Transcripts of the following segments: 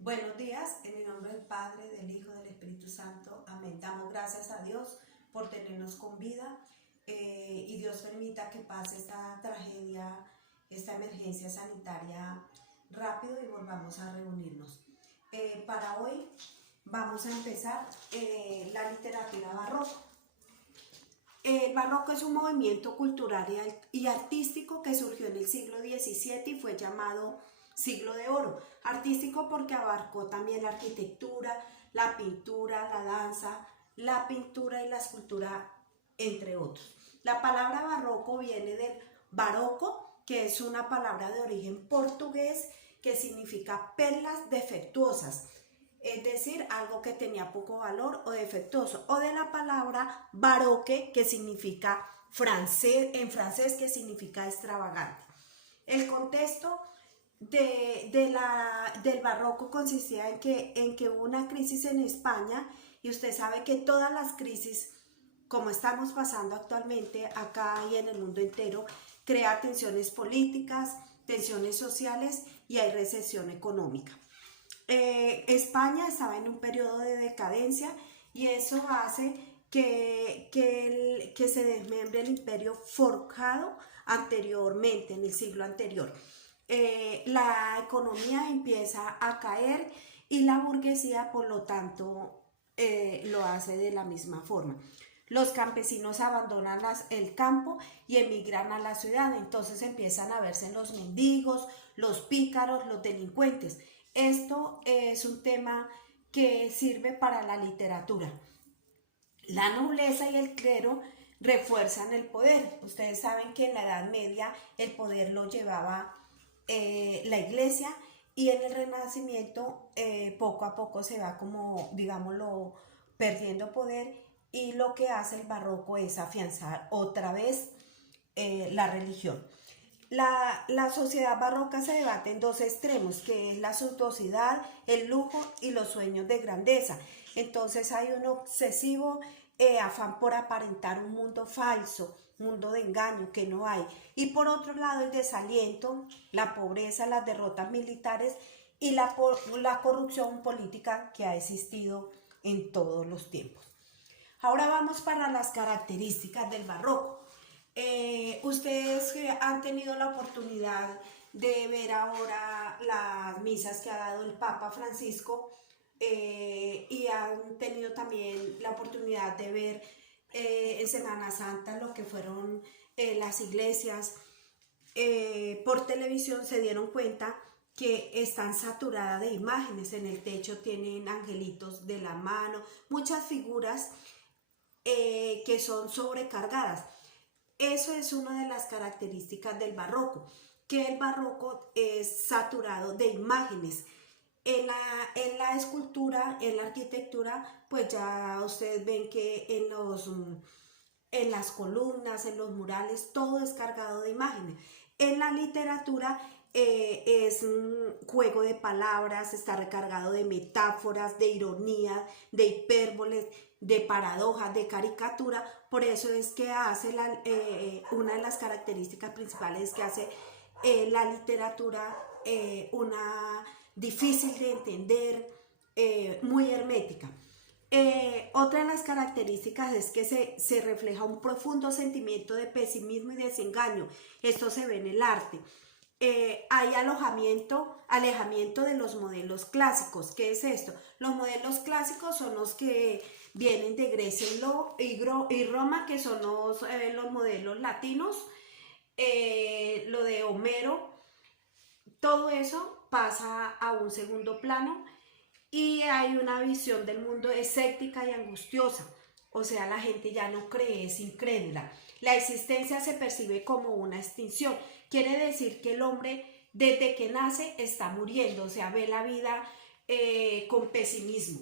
Buenos días, en el nombre del Padre, del Hijo, del Espíritu Santo. Amén. Damos gracias a Dios por tenernos con vida y Dios permita que pase esta tragedia, esta emergencia sanitaria rápido y volvamos a reunirnos. Para hoy vamos a empezar la literatura barroca. El barroco es un movimiento cultural y artístico que surgió en el siglo XVII y fue llamado siglo de oro. Artístico porque abarcó también la arquitectura, la pintura, la danza, la pintura y la escultura, entre otros. La palabra barroco viene del barroco, que es una palabra de origen portugués que significa perlas defectuosas, es decir, algo que tenía poco valor o defectuoso, o de la palabra baroque, que significa en francés, que significa extravagante. El contexto del barroco consistía en que hubo una crisis en España, y usted sabe que todas las crisis, como estamos pasando actualmente acá y en el mundo entero, crea tensiones políticas, tensiones sociales y hay recesión económica. España estaba en un periodo de decadencia y eso hace que se desmembre el imperio forjado anteriormente, en el siglo anterior. La economía empieza a caer y la burguesía, por lo tanto, lo hace de la misma forma. Los campesinos abandonan el campo y emigran a la ciudad, entonces empiezan a verse los mendigos, los pícaros, los delincuentes. Esto es un tema que sirve para la literatura. La nobleza y el clero refuerzan el poder. Ustedes saben que en la Edad Media el poder lo llevaba la iglesia, y en el Renacimiento poco a poco se va, como digámoslo, perdiendo poder, y lo que hace el barroco es afianzar otra vez la religión. La sociedad barroca se debate en dos extremos, que es la suntuosidad, el lujo y los sueños de grandeza. Entonces hay un obsesivo afán por aparentar un mundo falso, mundo de engaño que no hay. Y por otro lado, el desaliento, la pobreza, las derrotas militares y la corrupción política que ha existido en todos los tiempos. Ahora vamos para las características del barroco. Ustedes han tenido la oportunidad de ver ahora las misas que ha dado el Papa Francisco, y han tenido también la oportunidad de ver en Semana Santa lo que fueron las iglesias. Por televisión se dieron cuenta que están saturadas de imágenes. En el techo tienen angelitos de la mano, muchas figuras que son sobrecargadas. Eso es una de las características del barroco, que el barroco es saturado de imágenes. En la escultura, en la arquitectura, pues ya ustedes ven que en las columnas, en los murales, todo es cargado de imágenes. En la literatura es un juego de palabras, está recargado de metáforas, de ironía, de hipérboles, de paradojas, de caricatura. Por eso es que hace una de las características principales es que hace la literatura una difícil de entender, muy hermética. Otra de las características es que se refleja un profundo sentimiento de pesimismo y desengaño. Esto se ve en el arte. Hay alejamiento de los modelos clásicos. ¿Qué es esto? Los modelos clásicos son los que vienen de Grecia y Roma, que son los modelos latinos, lo de Homero. Todo eso pasa a un segundo plano y hay una visión del mundo escéptica y angustiosa. O sea, la gente ya no cree, es incrédula. La existencia se percibe como una extinción. Quiere decir que el hombre, desde que nace, está muriendo. O sea, ve la vida con pesimismo.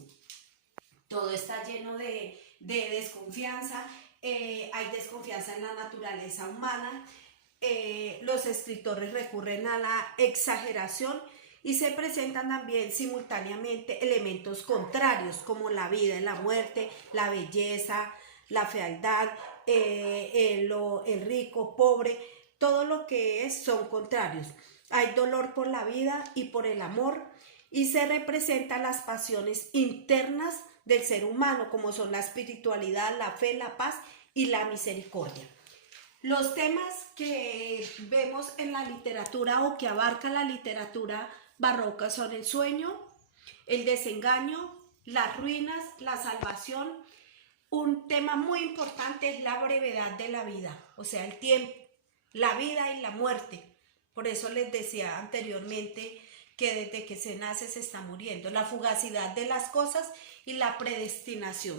Todo está lleno de desconfianza. Hay desconfianza en la naturaleza humana. Los escritores recurren a la exageración y se presentan también simultáneamente elementos contrarios, como la vida y la muerte, la belleza, la fealdad, el rico, pobre. Todo lo que son contrarios. Hay dolor por la vida y por el amor, y se representan las pasiones internas del ser humano, como son la espiritualidad, la fe, la paz y la misericordia. Los temas que vemos en la literatura o que abarca la literatura barroca son el sueño, el desengaño, las ruinas, la salvación. Un tema muy importante es la brevedad de la vida, o sea, el tiempo, la vida y la muerte. Por eso les decía anteriormente que desde que se nace se está muriendo. La fugacidad de las cosas y la predestinación.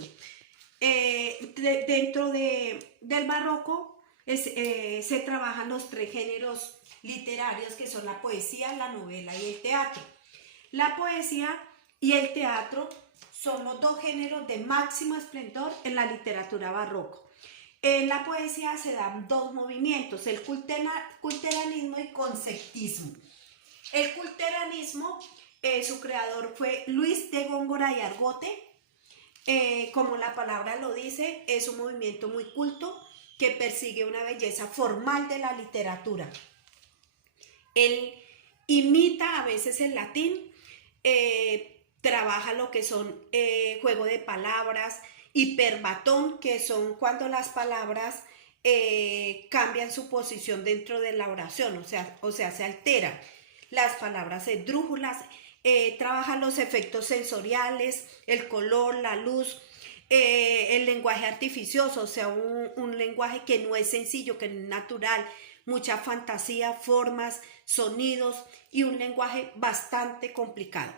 Dentro del barroco se trabajan los tres géneros literarios que son la poesía, la novela y el teatro. La poesía y el teatro son los dos géneros de máximo esplendor en la literatura barroca. En la poesía se dan dos movimientos, el culteranismo y conceptismo. El culteranismo, su creador fue Luis de Góngora y Argote. Como la palabra lo dice, es un movimiento muy culto que persigue una belleza formal de la literatura. Él imita a veces el latín, trabaja lo que son juego de palabras, hiperbatón, que son cuando las palabras cambian su posición dentro de la oración, o sea, se alteran. Las palabras esdrújulas, trabaja los efectos sensoriales, el color, la luz, el lenguaje artificioso, o sea, un lenguaje que no es sencillo, que no es natural, mucha fantasía, formas, sonidos y un lenguaje bastante complicado.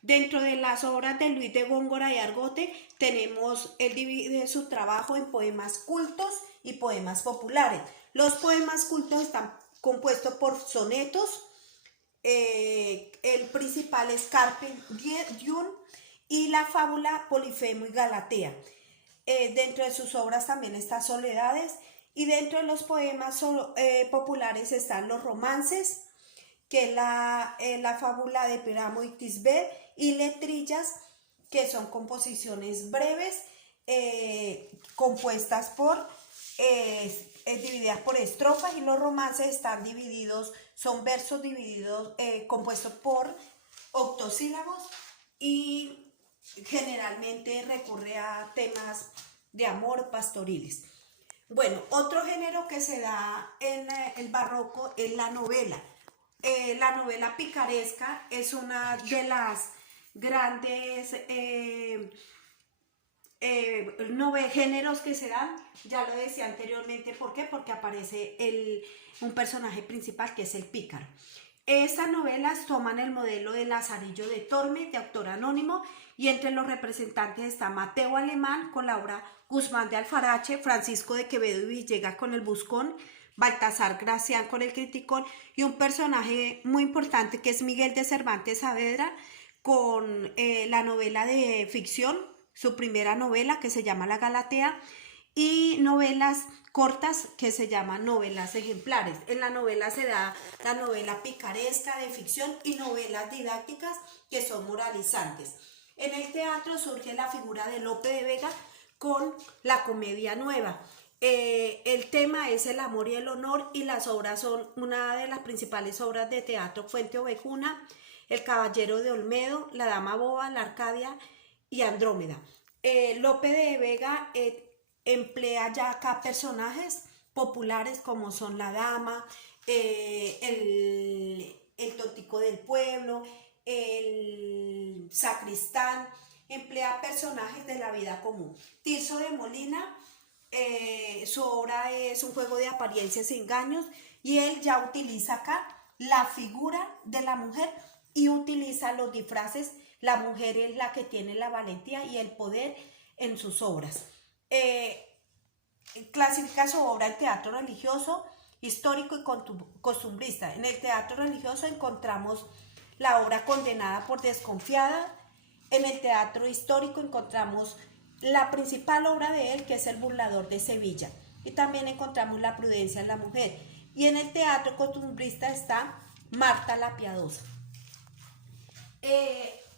Dentro de las obras de Luis de Góngora y Argote él divide su trabajo en poemas cultos y poemas populares. Los poemas cultos están compuestos por sonetos, el principal es Carpe Diem y la fábula Polifemo y Galatea. Dentro de sus obras también está Soledades, y dentro de los poemas populares están los romances, que es la fábula de Piramo y Tisbe, y letrillas, que son composiciones breves compuestas divididas por estrofas, y los romances están divididos, son versos divididos, compuestos por octosílabos, y generalmente recurre a temas de amor pastoriles. Bueno, otro género que se da en el barroco es la novela. La novela picaresca es una de las grandes géneros que se dan. Ya lo decía anteriormente, ¿por qué? Porque aparece un personaje principal que es el pícaro. Estas novelas toman el modelo de Lazarillo de Tormes, de autor anónimo, y entre los representantes está Mateo Alemán con la obra Guzmán de Alfarache, Francisco de Quevedo y Villegas con el Buscón, Baltasar Gracián con el Criticón, y un personaje muy importante que es Miguel de Cervantes Saavedra con la novela de ficción, su primera novela que se llama La Galatea, y novelas cortas que se llaman novelas ejemplares. En la novela se da la novela picaresca de ficción y novelas didácticas que son moralizantes. En el teatro surge la figura de Lope de Vega con la comedia nueva. El tema es el amor y el honor, y las obras son una de las principales obras de teatro: Fuente Ovejuna, El Caballero de Olmedo, La Dama Boba, La Arcadia y Andrómeda. Lope de Vega emplea ya acá personajes populares como son la dama, el tontico del pueblo, el sacristán, emplea personajes de la vida común. Tirso de Molina, su obra es un juego de apariencias y engaños, y él ya utiliza acá la figura de la mujer y utiliza los disfraces. La mujer es la que tiene la valentía y el poder en sus obras. Clasifica su obra en teatro religioso, histórico y costumbrista. En el teatro religioso encontramos la obra Condenada por Desconfiada. En el teatro histórico encontramos la principal obra de él, que es El Burlador de Sevilla, y también encontramos La Prudencia en la Mujer. Y en el teatro costumbrista está Marta la Piadosa.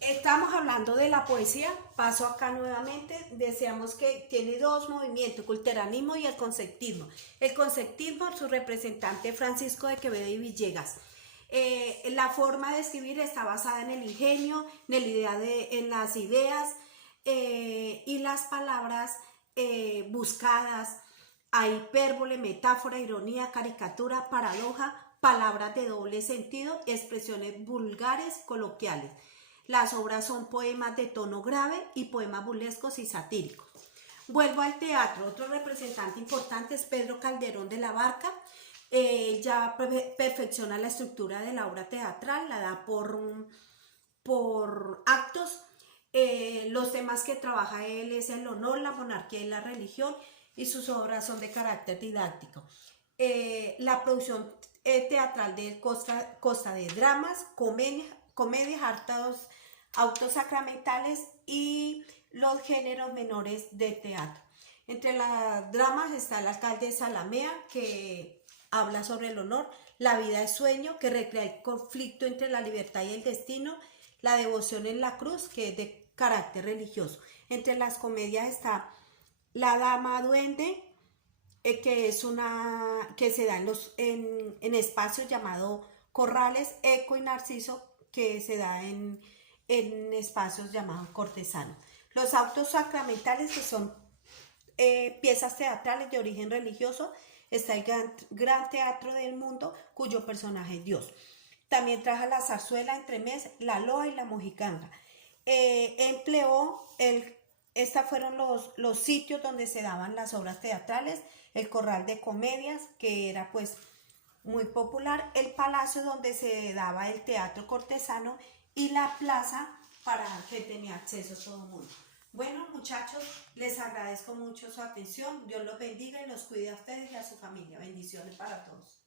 Estamos hablando de la poesía. Paso acá nuevamente. Deseamos que tiene dos movimientos: culteranismo y el conceptismo. El conceptismo, su representante Francisco de Quevedo y Villegas. La forma de escribir está basada en el ingenio, en las ideas y las palabras buscadas. Hay hipérbole, metáfora, ironía, caricatura, paradoja, palabras de doble sentido, expresiones vulgares, coloquiales. Las obras son poemas de tono grave y poemas burlescos y satíricos. Vuelvo al teatro. Otro representante importante es Pedro Calderón de la Barca. Ya perfecciona la estructura de la obra teatral, la da por actos. Los temas que trabaja él es el honor, la monarquía y la religión, y sus obras son de carácter didáctico. La producción teatral de él consta de dramas, comedias, autos sacramentales y los géneros menores de teatro. Entre las dramas está El alcalde de Zalamea, que habla sobre el honor, La vida es sueño, que recrea el conflicto entre la libertad y el destino, La devoción en la cruz, que es de carácter religioso. Entre las comedias está La dama duende, que es que se da en espacios llamados corrales, Eco y Narciso, que se da en espacios llamados cortesanos. Los autos sacramentales, que son piezas teatrales de origen religioso. Está el gran teatro del mundo, cuyo personaje es Dios. También trajo la zarzuela, entremés, la loa y la mojiganga. Estos fueron los sitios donde se daban las obras teatrales: el corral de comedias, que era pues muy popular, el palacio donde se daba el teatro cortesano, y la plaza para que tenía acceso todo el mundo. Bueno, muchachos, les agradezco mucho su atención. Dios los bendiga y los cuide a ustedes y a su familia. Bendiciones para todos.